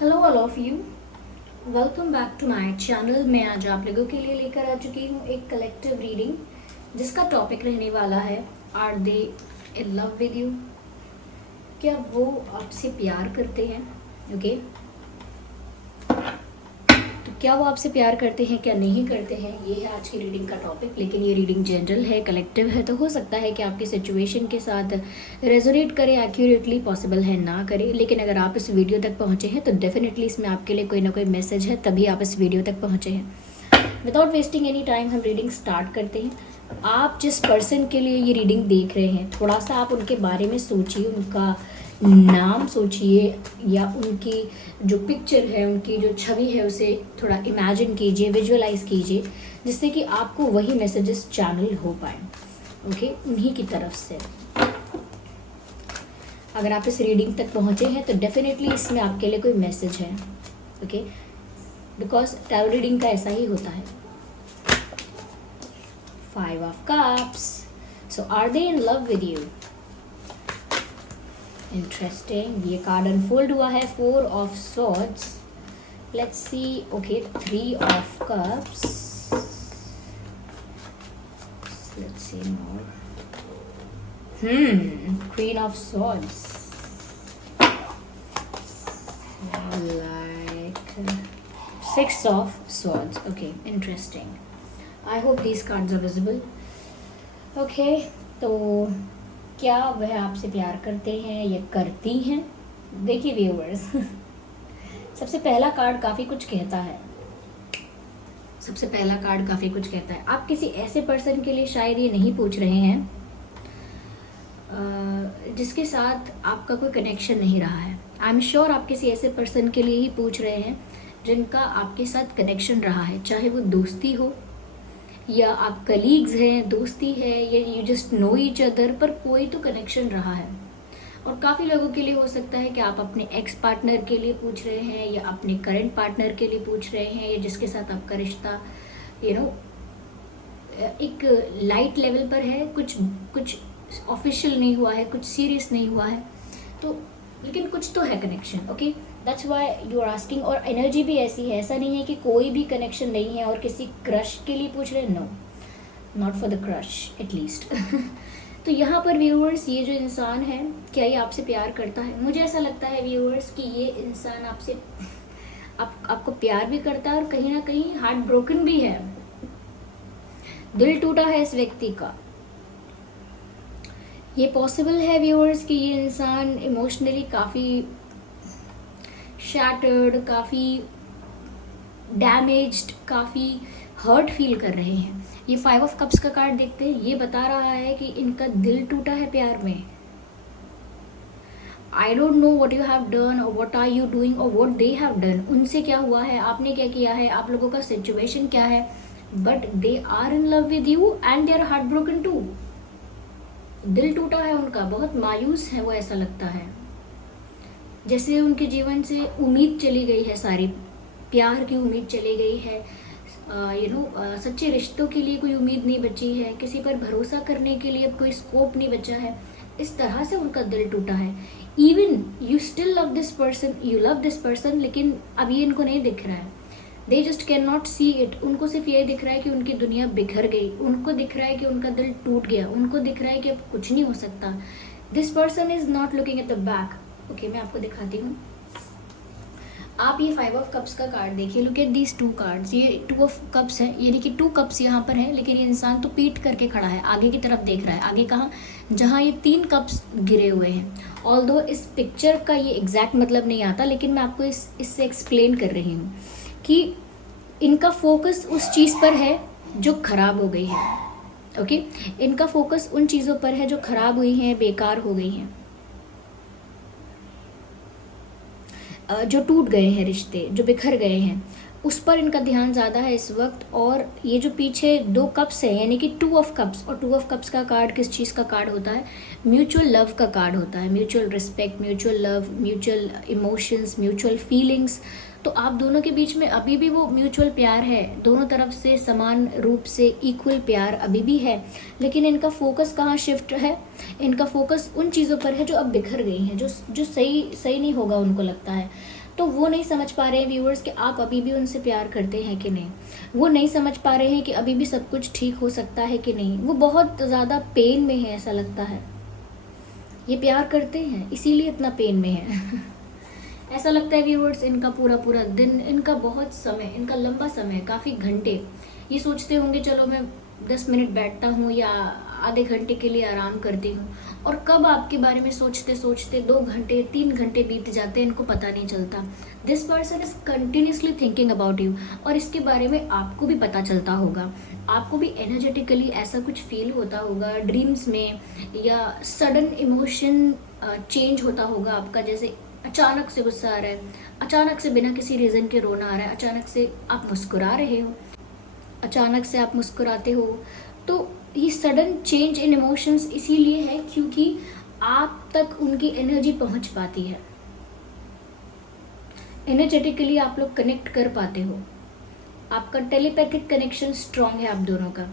Hello all of you, welcome back to my channel. मैं आज आप लोगों के लिए लेकर आ चुकी हूँ एक कलेक्टिव रीडिंग जिसका टॉपिक रहने वाला है are they in love with you. क्या वो आपसे प्यार करते हैं? ओके, तो क्या वो आपसे प्यार करते हैं, क्या नहीं करते हैं, ये है आज की रीडिंग का टॉपिक। लेकिन ये रीडिंग जनरल है, कलेक्टिव है, तो हो सकता है कि आपकी सिचुएशन के साथ रेजोनेट करे, एक्यूरेटली पॉसिबल है ना करे। लेकिन अगर आप इस वीडियो तक पहुंचे हैं तो डेफिनेटली इसमें आपके लिए कोई ना कोई मैसेज है, तभी आप इस वीडियो तक पहुंचे हैं। विदाउट वेस्टिंग एनी टाइम हम रीडिंग स्टार्ट करते हैं। आप जिस पर्सन के लिए ये रीडिंग देख रहे हैं, थोड़ा सा आप उनके बारे में सोचिए, उनका नाम सोचिए या उनकी जो पिक्चर है, उनकी जो छवि है, उसे थोड़ा इमेजिन कीजिए, विजुअलाइज कीजिए, जिससे कि आपको वही मैसेजेस चैनल हो पाए। ओके, उन्हीं की तरफ से अगर आप इस रीडिंग तक पहुंचे हैं तो डेफिनेटली इसमें आपके लिए कोई मैसेज है। ओके, बिकॉज टैरो रीडिंग का ऐसा ही होता है। 5 of cups, so are they in love with you? Interesting, ये कार्ड अनफोल्ड हुआ है 4 of swords. Let's see. Okay, 3 of cups, let's see more. Queen of swords, like 6 of swords. Okay, interesting. I hope these cards are visible. Okay, तो क्या वह आपसे प्यार करते हैं या करती हैं? देखिए व्यूअर्स, सबसे पहला कार्ड काफ़ी कुछ कहता है। सबसे पहला कार्ड काफ़ी कुछ कहता है। आप किसी ऐसे पर्सन के लिए शायद ये नहीं पूछ रहे हैं जिसके साथ आपका कोई कनेक्शन नहीं रहा है। आई एम श्योर आप किसी ऐसे पर्सन के लिए ही पूछ रहे हैं जिनका आपके साथ कनेक्शन रहा है, चाहे वो दोस्ती हो या आप कलीग्स हैं, दोस्ती है या you just know each other, पर कोई तो कनेक्शन रहा है। और काफ़ी लोगों के लिए हो सकता है कि आप अपने एक्स पार्टनर के लिए पूछ रहे हैं या अपने करंट पार्टनर के लिए पूछ रहे हैं, या जिसके साथ आपका रिश्ता एक लाइट लेवल पर है, कुछ ऑफिशियल नहीं हुआ है, कुछ सीरियस नहीं हुआ है, तो लेकिन कुछ तो है connection. Okay, that's why you are asking. और एनर्जी भी ऐसी है, ऐसा नहीं है कि कोई भी कनेक्शन नहीं है और किसी क्रश के लिए पूछ रहे हैं। No, not for the crush at least. तो यहाँ पर व्यूअर्स, ये जो इंसान है, क्या ये आपसे प्यार करता है? मुझे ऐसा लगता है व्यूअर्स कि ये इंसान आपसे आपको प्यार भी करता है और कहीं ना कहीं हार्ट ब्रोकन भी है, दिल टूटा है इस व्यक्ति का। ये पॉसिबल है व्यूअर्स कि ये इंसान इमोशनली काफ़ी शैटर्ड, काफ़ी डैमेज्ड, काफ़ी हर्ट फील कर रहे हैं। ये 5 ऑफ कप्स का कार्ड देखते हैं, ये बता रहा है कि इनका दिल टूटा है प्यार में। आई don't know what you have done और वॉट आर यू डूइंग और वॉट दे हैव डन। उनसे क्या हुआ है, आपने क्या किया है, आप लोगों का सिचुएशन क्या है, but they are in love with you and they are heart broken too. दिल टूटा है उनका, बहुत मायूस है वो, ऐसा लगता है जैसे उनके जीवन से उम्मीद चली गई है, सारी प्यार की उम्मीद चली गई है। सच्चे रिश्तों के लिए कोई उम्मीद नहीं बची है, किसी पर भरोसा करने के लिए अब कोई स्कोप नहीं बचा है। इस तरह से उनका दिल टूटा है। Even you still love this person, you love this person, लेकिन अब ये इनको नहीं दिख रहा है। They just can not see it. उनको सिर्फ ये दिख रहा है कि उनकी दुनिया बिखर गई, उनको दिख रहा है कि उनका दिल टूट गया, उनको दिख रहा है कि अब कुछ नहीं हो सकता। This person is not looking at the back. Okay, मैं आपको दिखाती हूँ। आप ये 5 ऑफ कप्स का कार्ड देखिए, लुक एट दीज 2 कार्ड्स। ये 2 ऑफ कप्स है, यानी कि 2 कप्स यहाँ पर है, लेकिन ये इंसान तो पीठ करके खड़ा है, आगे की तरफ देख रहा है। आगे कहाँ? जहाँ ये 3 कप्स गिरे हुए हैं। ऑल्दो इस पिक्चर का ये एग्जैक्ट मतलब नहीं आता, लेकिन मैं आपको इससे एक्सप्लेन कर रही हूँ कि इनका फोकस उस चीज़ पर है जो खराब हो गई है। ओके, इनका फोकस उन चीज़ों पर है जो खराब हुई हैं, बेकार हो गई हैं, जो टूट गए हैं रिश्ते, जो बिखर गए हैं, उस पर इनका ध्यान ज़्यादा है इस वक्त। और ये जो पीछे 2 कप्स है, यानी कि 2 ऑफ कप्स, और 2 ऑफ कप्स का कार्ड किस चीज़ का कार्ड होता है? म्यूचुअल लव का कार्ड होता है। Mutual respect, mutual love, mutual emotions, mutual feelings. तो आप दोनों के बीच में अभी भी वो म्यूचुअल प्यार है, दोनों तरफ से समान रूप से इक्वल प्यार अभी भी है, लेकिन इनका फोकस कहाँ शिफ्ट है? इनका फोकस उन चीज़ों पर है जो अब बिखर गई हैं, जो सही नहीं होगा उनको लगता है। तो वो नहीं समझ पा रहे हैं व्यूअर्स कि आप अभी भी उनसे प्यार करते हैं कि नहीं। वो नहीं समझ पा रहे हैं कि अभी भी सब कुछ ठीक हो सकता है कि नहीं। वो बहुत ज़्यादा पेन में है, ऐसा लगता है। ये प्यार करते हैं इसीलिए इतना पेन में है। ऐसा लगता है व्यूअर्स इनका पूरा पूरा दिन, इनका बहुत समय, इनका लंबा समय, काफ़ी घंटे ये सोचते होंगे चलो मैं 10 मिनट बैठता हूँ या आधे घंटे के लिए आराम करती हूँ, और कब आपके बारे में सोचते सोचते 2 घंटे 3 घंटे बीत जाते हैं, इनको पता नहीं चलता। This person is continuously thinking about you, और इसके बारे में आपको भी पता चलता होगा। आपको भी एनर्जेटिकली ऐसा कुछ फील होता होगा ड्रीम्स में, या सडन इमोशन चेंज होता होगा आपका, जैसे अचानक से गुस्सा आ रहा है, अचानक से बिना किसी रीज़न के रोना आ रहा है, अचानक से आप मुस्कुरा रहे हो, अचानक से आप मुस्कुराते हो। तो ये सडन चेंज इन इमोशंस इसीलिए है क्योंकि आप तक उनकी एनर्जी पहुंच पाती है, एनर्जेटिकली आप लोग कनेक्ट कर पाते हो, आपका टेलीपैथिक कनेक्शन स्ट्रांग है आप दोनों का।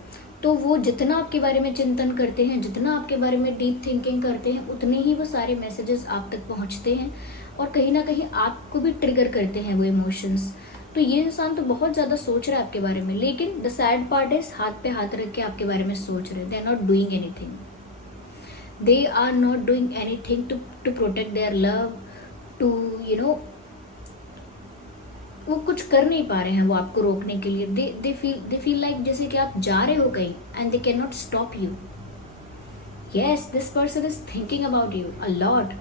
तो वो जितना आपके बारे में चिंतन करते हैं, जितना आपके बारे में डीप थिंकिंग करते हैं, उतने ही वो सारे मैसेजेस आप तक पहुंचते हैं, और कहीं ना कहीं आपको भी ट्रिगर करते हैं वो इमोशंस। तो ये इंसान तो बहुत ज़्यादा सोच रहा है आपके बारे में, लेकिन द सैड पार्ट इज हाथ पे हाथ रख के आपके बारे में सोच रहे हैं। They are not doing anything, they are not doing anything to protect their love, टू वो कुछ कर नहीं पा रहे हैं वो आपको रोकने के लिए। दे फील लाइक जैसे कि आप जा रहे हो कहीं and they can not stop you. Yes, this person is thinking about you a lot.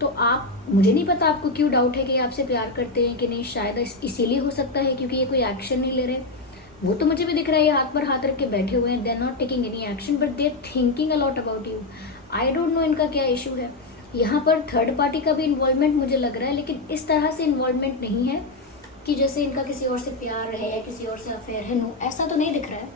तो आप, मुझे नहीं पता आपको क्यों डाउट है कि ये आपसे प्यार करते हैं कि नहीं, शायद इसीलिए हो सकता है क्योंकि ये कोई एक्शन नहीं ले रहे। वो तो मुझे भी दिख रहा है, ये हाथ पर हाथ रख के बैठे हुए हैं, they are not taking any action, but they are thinking a lot about you. I don't know इनका क्या इशू है। यहाँ पर थर्ड पार्टी का भी इन्वॉल्वमेंट मुझे लग रहा है, लेकिन इस तरह से इन्वॉल्वमेंट नहीं है कि जैसे इनका किसी और से प्यार है या किसी और से अफेयर है। नो, ऐसा तो नहीं दिख रहा है।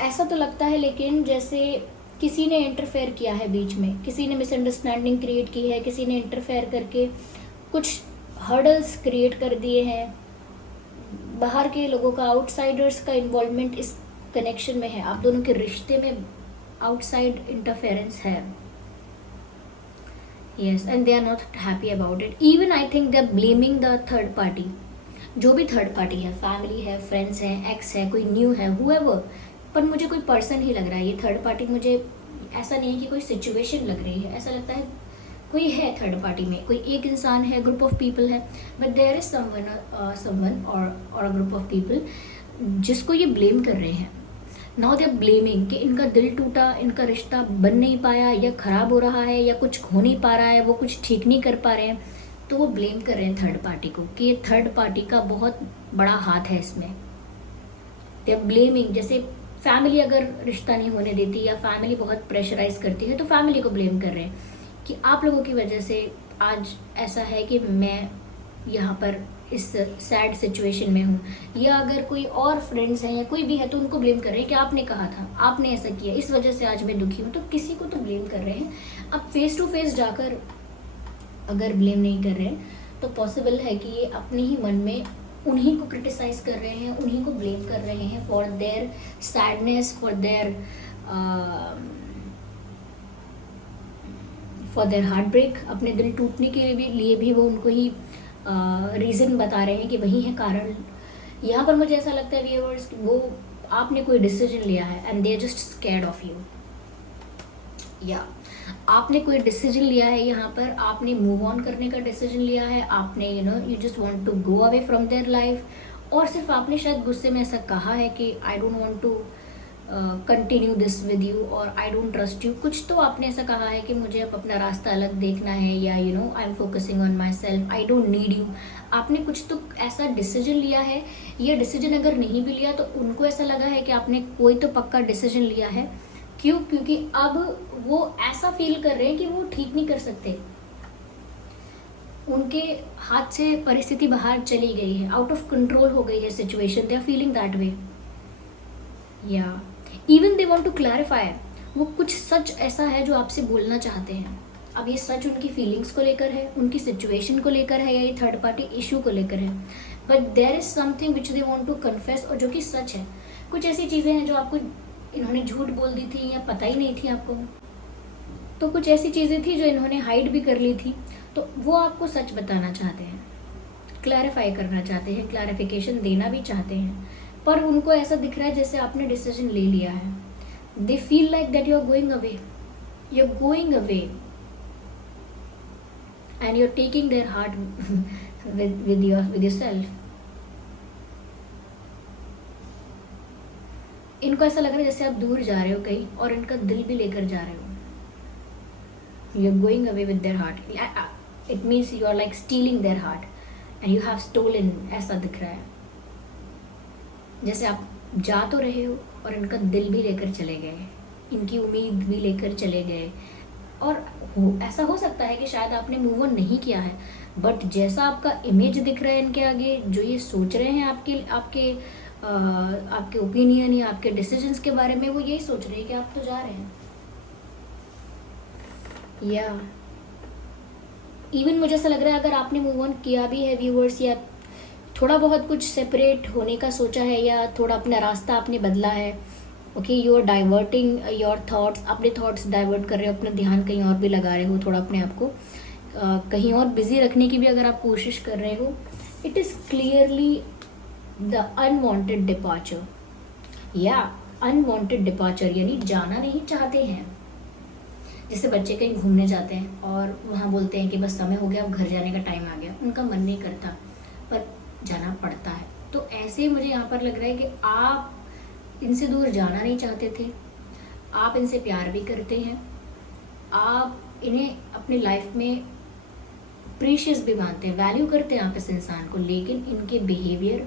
ऐसा तो लगता है लेकिन जैसे किसी ने इंटरफेयर किया है बीच में, किसी ने मिसअंडरस्टैंडिंग क्रिएट की है, किसी ने इंटरफेयर करके कुछ हर्डल्स क्रिएट कर दिए हैं। बाहर के लोगों का, आउटसाइडर्स का इन्वॉल्वमेंट इस कनेक्शन में है। आप दोनों के रिश्ते में आउटसाइड इंटरफेरेंस है। Yes, and they are not happy about it. Even I think they are blaming the third party. जो भी थर्ड पार्टी है, फैमिली है, फ्रेंड्स है, एक्स है, कोई न्यू है, हुएवर, पर मुझे कोई पर्सन ही लग रहा है ये थर्ड पार्टी। मुझे ऐसा नहीं है कि कोई सिचुएशन लग रही है, ऐसा लगता है कोई है थर्ड पार्टी में, कोई एक इंसान है, ग्रुप ऑफ पीपल है, बट देयर इज समवन और अ ग्रुप ऑफ पीपल जिसको ये ब्लेम कर रहे हैं। नाउ दे आर ब्लेमिंग कि इनका दिल टूटा, इनका रिश्ता बन नहीं पाया, या खराब हो रहा है, या कुछ हो नहीं पा रहा है, वो कुछ ठीक नहीं कर पा रहे हैं, तो वो ब्लेम कर रहे हैं थर्ड पार्टी को कि ये थर्ड पार्टी का बहुत बड़ा हाथ है इसमें। दे आर ब्लेमिंग, जैसे फैमिली अगर रिश्ता नहीं होने देती या फैमिली बहुत प्रेशराइज करती है तो फैमिली को ब्लेम कर रहे हैं कि आप लोगों की वजह से आज ऐसा है कि मैं यहाँ पर इस सैड सिचुएशन में हूँ। या अगर कोई और फ्रेंड्स हैं या कोई भी है तो उनको ब्लेम कर रहे हैं कि आपने कहा था, आपने ऐसा किया, इस वजह से आज मैं दुखी हूँ। तो किसी को तो ब्लेम कर रहे हैं। अब फेस टू फेस जाकर अगर ब्लेम नहीं कर रहे हैं तो पॉसिबल है कि ये अपने ही मन में उन्हीं को क्रिटिसाइज कर रहे हैं, उन्हीं को ब्लेम कर रहे हैं for their sadness, for their heart break. अपने दिल टूटने के लिए भी वो उनको ही रीज़न बता रहे हैं कि वही है कारण। यहाँ पर मुझे ऐसा लगता है व्यूअर्स, वो आपने कोई डिसीजन लिया है and they are just scared of you. या आपने कोई डिसीजन लिया है, यहाँ पर आपने मूव ऑन करने का डिसीजन लिया है, आपने you just want to go away from their life, और सिर्फ आपने शायद गुस्से में ऐसा कहा है कि I don't want to continue this with you और आई डोंट ट्रस्ट यू। कुछ तो आपने ऐसा कहा है कि मुझे अब अपना रास्ता अलग देखना है, या I am focusing on my self, I don't need you. आपने कुछ तो ऐसा डिसीजन लिया है। ये डिसीजन अगर नहीं भी लिया तो उनको ऐसा लगा है कि आपने कोई तो पक्का डिसीजन लिया है। क्यों? क्योंकि अब वो ऐसा फील कर रहे हैं कि वो ठीक नहीं कर सकते, उनके हाथ से परिस्थिति बाहर चली गई है, आउट ऑफ कंट्रोल हो गई है situation. They are feeling that way. या even they want to clarify, वो कुछ सच ऐसा है जो आपसे बोलना चाहते हैं। अब ये सच उनकी फीलिंग्स को लेकर है, उनकी सिचुएशन को लेकर है, या ये थर्ड पार्टी इशू को लेकर है, but there is something which they want to confess, और जो कि सच है। कुछ ऐसी चीज़ें हैं जो आपको इन्होंने झूठ बोल दी थी या पता ही नहीं थी आपको, तो कुछ ऐसी चीज़ें थी जो इन्होंने हाइड भी कर ली थी। तो वो आपको सच बताना चाहते हैं, क्लैरिफाई करना चाहते हैं, क्लैरिफिकेशन देना भी चाहते हैं, पर उनको ऐसा दिख रहा है जैसे आपने डिसीजन ले लिया है. They feel like that you are going away, you are going away and you are taking their heart with yourself. इनको ऐसा लग रहा है जैसे आप दूर जा रहे हो कहीं और इनका दिल भी लेकर जा रहे हो. You are going away with their heart. It means you are like stealing their heart and you have stolen. ऐसा दिख रहा है जैसे आप जा तो रहे हो और इनका दिल भी लेकर चले गए, इनकी उम्मीद भी लेकर चले गए. और ऐसा हो सकता है कि शायद आपने मूव ऑन नहीं किया है, बट जैसा आपका इमेज दिख रहा है इनके आगे, जो ये सोच रहे हैं आपके आपके आपके ओपिनियन या आपके डिसीजंस के बारे में, वो यही सोच रहे हैं कि आप तो जा रहे हैं. या इवन मुझे ऐसा लग रहा है अगर आपने मूव ऑन किया भी है व्यूअर्स, या थोड़ा बहुत कुछ सेपरेट होने का सोचा है, या थोड़ा अपना रास्ता आपने बदला है, okay, you are diverting your thoughts, अपने थॉट्स डाइवर्ट कर रहे हो, अपना ध्यान कहीं और भी लगा रहे हो, थोड़ा अपने आप को कहीं और बिजी रखने की भी अगर आप कोशिश कर रहे हो, it is clearly the unwanted departure. या अनवांटेड डिपार्चर यानी जाना नहीं चाहते हैं. जैसे बच्चे कहीं घूमने जाते हैं और वहाँ बोलते हैं कि बस समय हो गया, अब घर जाने का टाइम आ गया, उनका मन नहीं करता पर जाना पड़ता है. तो ऐसे मुझे यहाँ पर लग रहा है कि आप इनसे दूर जाना नहीं चाहते थे, आप इनसे प्यार भी करते हैं, आप इन्हें अपनी लाइफ में प्रीशियस भी मानते हैं, वैल्यू करते हैं आप इस इंसान को, लेकिन इनके बिहेवियर,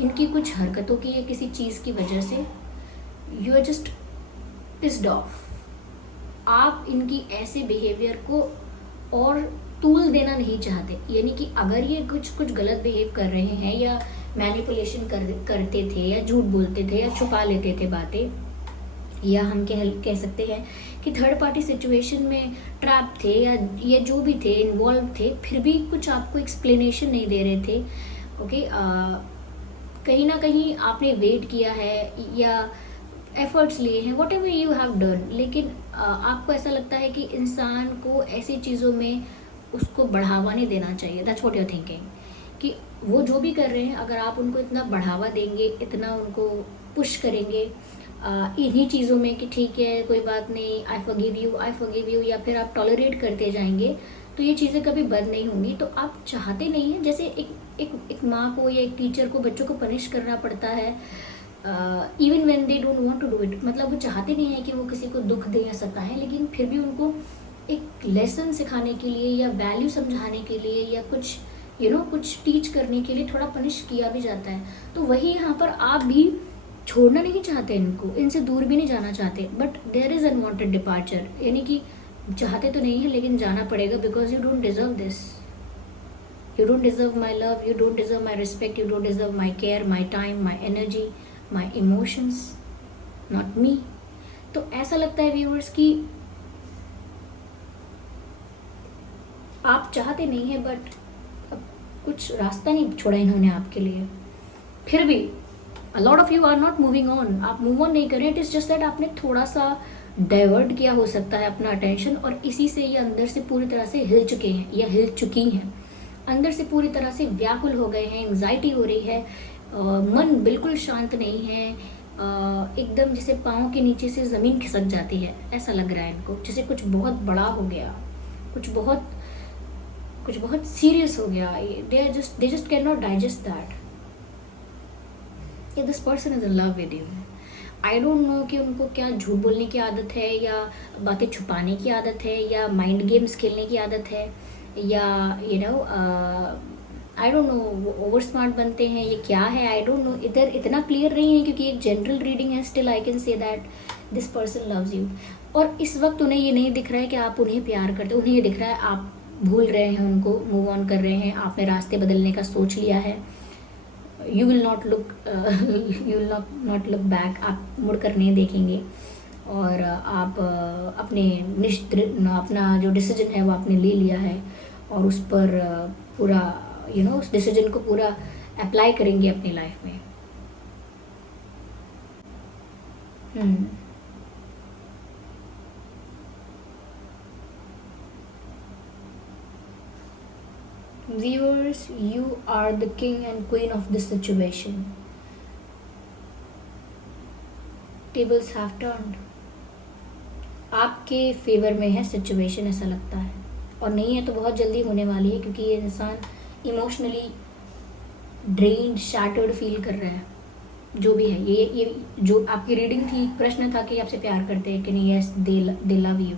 इनकी कुछ हरकतों की या किसी चीज़ की वजह से you are just pissed off. आप इनकी ऐसे बिहेवियर को और तूल देना नहीं चाहते. यानी कि अगर ये कुछ गलत बिहेव कर रहे हैं या मैनिपुलेशन करते थे या झूठ बोलते थे या छुपा लेते थे बातें, या हम कह सकते हैं कि थर्ड पार्टी सिचुएशन में ट्रैप थे या जो भी थे इन्वॉल्व थे, फिर भी कुछ आपको एक्सप्लेनेशन नहीं दे रहे थे. ओके, कहीं ना कहीं आपने वेट किया है या एफर्ट्स लिए हैं, what ever you have done, लेकिन आपको ऐसा लगता है कि इंसान को ऐसी चीज़ों में उसको बढ़ावा नहीं देना चाहिए. That's what you are thinking कि वो जो भी कर रहे हैं, अगर आप उनको इतना बढ़ावा देंगे, इतना उनको पुश करेंगे इन्हीं चीज़ों में कि ठीक है कोई बात नहीं, आई फॉरगिव यू, या फिर आप टॉलरेट करते जाएंगे, तो ये चीज़ें कभी बंद नहीं होंगी. तो आप चाहते नहीं हैं, जैसे एक माँ को या एक टीचर को बच्चों को पनिश करना पड़ता है even when they don't want to do it. मतलब वो चाहते नहीं है कि वो किसी को दुख दें या सताएं, लेकिन फिर भी उनको एक लेसन सिखाने के लिए या वैल्यू समझाने के लिए या कुछ कुछ टीच करने के लिए थोड़ा पनिश किया भी जाता है. तो वही यहाँ पर आप भी छोड़ना नहीं चाहते इनको, इनसे दूर भी नहीं जाना चाहते, but there is unwanted departure. यानी कि चाहते तो नहीं है लेकिन जाना पड़ेगा, because you don't deserve this. You don't deserve my love, you don't deserve my respect, you don't deserve my care, my time, my energy, my emotions, not me. तो ऐसा लगता है व्यूअर्स कि आप चाहते नहीं है, बट कुछ रास्ता नहीं छोड़ा इन्होंने आपके लिए. फिर भी a lot of you are not moving on. आप मूव ऑन नहीं करें. इट इज़ जस्ट दैट आपने थोड़ा सा डाइवर्ट किया हो सकता है अपना अटेंशन, और इसी से ये अंदर से पूरी तरह से हिल चुके हैं या हिल चुकी हैं. अंदर से पूरी तरह से व्याकुल हो गए हैं, एंग्जाइटी हो रही है, मन बिल्कुल शांत नहीं है, एकदम जैसे पाँव के नीचे से ज़मीन खिसक जाती है. ऐसा लग रहा है इनको जैसे कुछ बहुत बड़ा हो गया, कुछ बहुत सीरियस हो गया. They just can not digest that. This person is in love with you. I don't no कि उनको क्या झूठ बोलने की आदत है, या बातें छुपाने की आदत है, या माइंड गेम्स खेलने की आदत है, या आई डोंट नो वो ओवर स्मार्ट बनते हैं, ये क्या है आई डोंट नो. इधर इतना क्लियर नहीं है क्योंकि एक जनरल रीडिंग है. Still I can say that this person loves you. और इस वक्त उन्हें ये नहीं दिख रहा है कि आप उन्हें प्यार करते, उन्हें ये दिख रहा है आप भूल रहे हैं उनको, मूव ऑन कर रहे हैं, आपने रास्ते बदलने का सोच लिया है. You will not look back. आप मुड़ कर नहीं देखेंगे, और आप अपना जो डिसीजन है वो आपने ले लिया है, और उस पर पूरा उस डिसीजन को पूरा अप्लाई करेंगे अपनी लाइफ में. Viewers, you are the king and queen of this situation. Tables have turned. आपके फेवर में है सिचुएशन, ऐसा लगता है, और नहीं है तो बहुत जल्दी होने वाली है, क्योंकि ये इंसान इमोशनली ड्रेन्ड, शैटर्ड फील कर रहा है. जो भी है, ये जो आपकी रीडिंग थी, प्रश्न था कि आपसे प्यार करते हैं कि नहीं. Yes, they love you.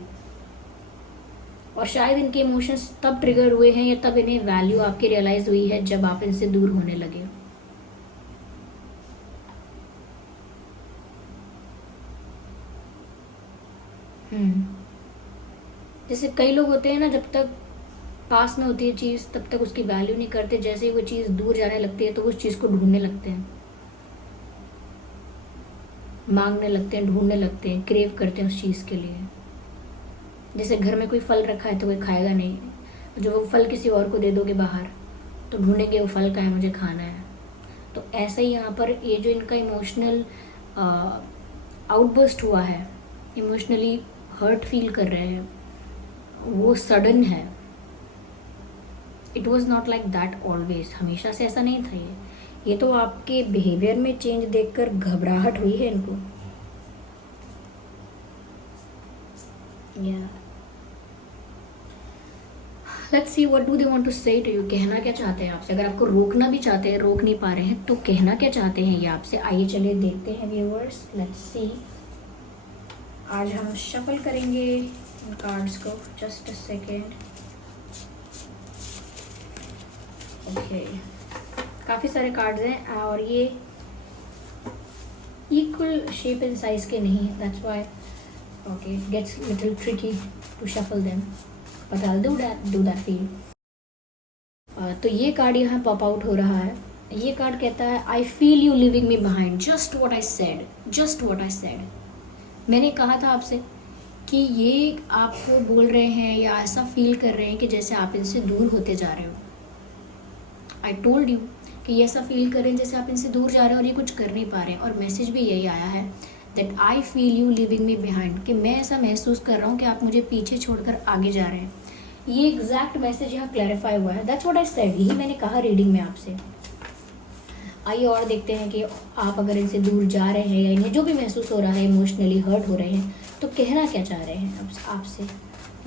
और शायद इनके इमोशंस तब ट्रिगर हुए हैं, या तब इन्हें वैल्यू आपकी रियलाइज हुई है जब आप इनसे दूर होने लगे. जैसे कई लोग होते हैं ना, जब तक पास में होती है चीज़ तब तक उसकी वैल्यू नहीं करते. जैसे ही वो चीज़ दूर जाने लगती है तो वो उस चीज़ को ढूंढने लगते हैं, मांगने लगते हैं, ढूंढने लगते हैं, क्रेव करते हैं उस चीज़ के लिए. जैसे घर में कोई फल रखा है तो कोई खाएगा नहीं, जो वो फल किसी और को दे दोगे बाहर तो ढूंढेंगे वो फल का है, मुझे खाना है. तो ऐसा ही यहाँ पर ये जो इनका इमोशनल आउटबर्स्ट हुआ है, इमोशनली हर्ट फील कर रहे हैं, वो सडन है. It was not like that always. हमेशा से ऐसा नहीं था ये तो आपके बिहेवियर में चेंज देखकर घबराहट हुई है इनको. या let's see what do they want to say to you. कहना क्या चाहते हैं आपसे? अगर आपको रोकना भी चाहते हैं, रोक नहीं पा रहे हैं, तो कहना क्या चाहते हैं ये आपसे? आइए चलिए देखते हैं व्यूअर्स. Let's see. आज हम शफल करेंगे इन कार्ड्स को. Just a second. ओके, काफ़ी सारे कार्ड्स हैं और ये इक्वल शेप एंड साइज के नहीं है. That's why okay it gets little tricky to shuffle them, but I will do that feel. तो ये कार्ड यहाँ पॉप आउट हो रहा है. ये कार्ड कहता है I feel you living me behind. Just what I said, just what I said. मैंने कहा था आपसे कि ये आपको बोल रहे हैं या ऐसा फील कर रहे हैं कि जैसे आप इनसे दूर होते जा रहे हो. आई टोल्ड यू कि ये ऐसा फील कर रहे हैं जैसे आप इनसे दूर जा रहे हैं और ये कुछ कर नहीं पा रहे हैं. और मैसेज भी यही आया है that I feel you living me behind, कि मैं ऐसा महसूस कर रहा हूँ कि आप मुझे पीछे छोड़कर आगे जा रहे हैं. ये एग्जैक्ट मैसेज यहाँ क्लैरिफाई हुआ है. That's what I said. यही मैंने कहा रीडिंग में आपसे. आइए और देखते हैं कि आप अगर इनसे दूर जा रहे हैं या इन्हें जो भी महसूस हो रहा है, इमोशनली हर्ट हो रहे हैं, तो कहना क्या चाह रहे हैं आपसे.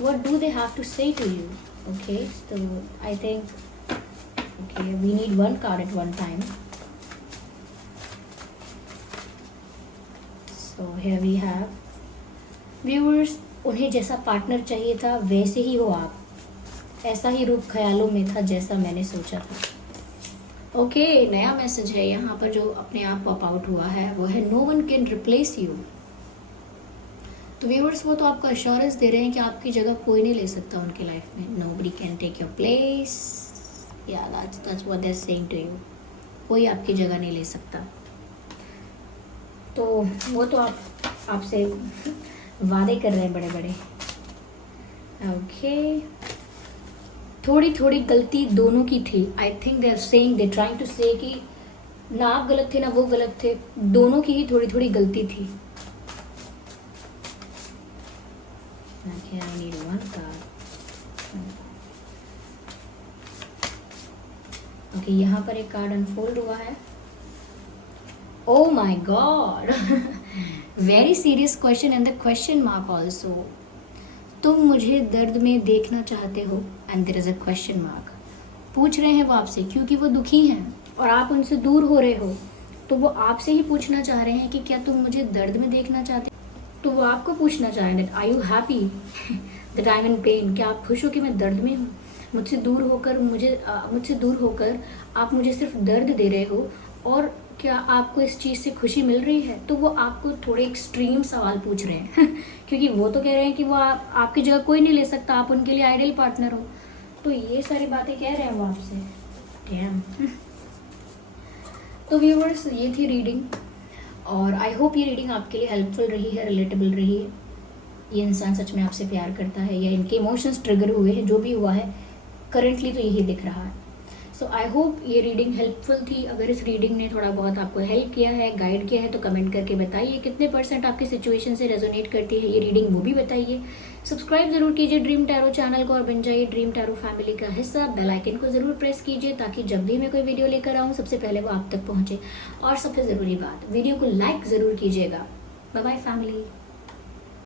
What do they have to say to you. Okay, so I think okay, we need one card at one time. So here we have viewers. उन्हें जैसा पार्टनर चाहिए था वैसे ही हो आप. ऐसा ही रूप ख्यालों में था जैसा मैंने सोचा था. ओके, नया मैसेज है यहाँ पर जो अपने आप पॉप आउट हुआ है, वो है no one can replace you. तो व्यूअर्स वो तो आपको अश्योरेंस दे रहे हैं कि आपकी जगह कोई नहीं ले सकता उनकी लाइफ में. Nobody can take your place. या that's what they're saying to you. कोई आपकी जगह नहीं ले सकता. तो वो तो आपसे वादे कर रहे हैं बड़े बड़े. ओके, थोड़ी थोड़ी गलती दोनों की थी. I think they are saying, they trying to say कि ना आप गलत थे ना वो गलत थे, दोनों की ही थोड़ी थोड़ी गलती थी. Okay, I need one card. Okay, यहाँ पर एक कार्ड अनफोल्ड हुआ है. Oh my God, very serious question and the question mark also. तुम मुझे दर्द में देखना चाहते हो and there is a question mark. पूछ रहे हैं वो आपसे क्योंकि वो दुखी हैं और आप उनसे दूर हो रहे हो. तो वो आपसे ही पूछना चाह रहे हैं कि क्या तुम मुझे दर्द में देखना चाहते हो. तो वो आपको पूछना चाह रहे हैं are you happy that I am in pain. क्या आप खुश हो कि मैं दर्द में हूँ. मुझसे दूर होकर आप मुझे सिर्फ दर्द दे रहे हो, और क्या आपको इस चीज़ से खुशी मिल रही है. तो वो आपको थोड़े एक्सट्रीम सवाल पूछ रहे हैं क्योंकि वो तो कह रहे हैं कि वो आपकी जगह कोई नहीं ले सकता, आप उनके लिए आइडियल पार्टनर हो. तो ये सारी बातें कह रहे हैं वो आपसे. डैम. तो व्यूअर्स, ये थी रीडिंग और आई होप ये रीडिंग आपके लिए हेल्पफुल रही है, रिलेटेबल रही है. ये इंसान सच में आपसे प्यार करता है या इनके इमोशंस ट्रिगर हुए हैं, जो भी हुआ है करंटली तो यही दिख रहा है. सो आई होप ये रीडिंग हेल्पफुल थी। अगर इस रीडिंग ने थोड़ा बहुत आपको हेल्प किया है, गाइड किया है, तो कमेंट करके बताइए कितने % आपकी सिचुएशन से रेजोनेट करती है ये रीडिंग, वो भी बताइए। सब्सक्राइब जरूर कीजिए ड्रीम टैरो चैनल को और बन जाइए ड्रीम टैरो फैमिली का हिस्सा। बेल आइकन को जरूर प्रेस कीजिए ताकि जब भी मैं कोई वीडियो लेकर आऊँ सबसे पहले वो आप तक पहुँचे। और सबसे ज़रूरी बात, वीडियो को लाइक ज़रूर कीजिएगा। Bye bye family.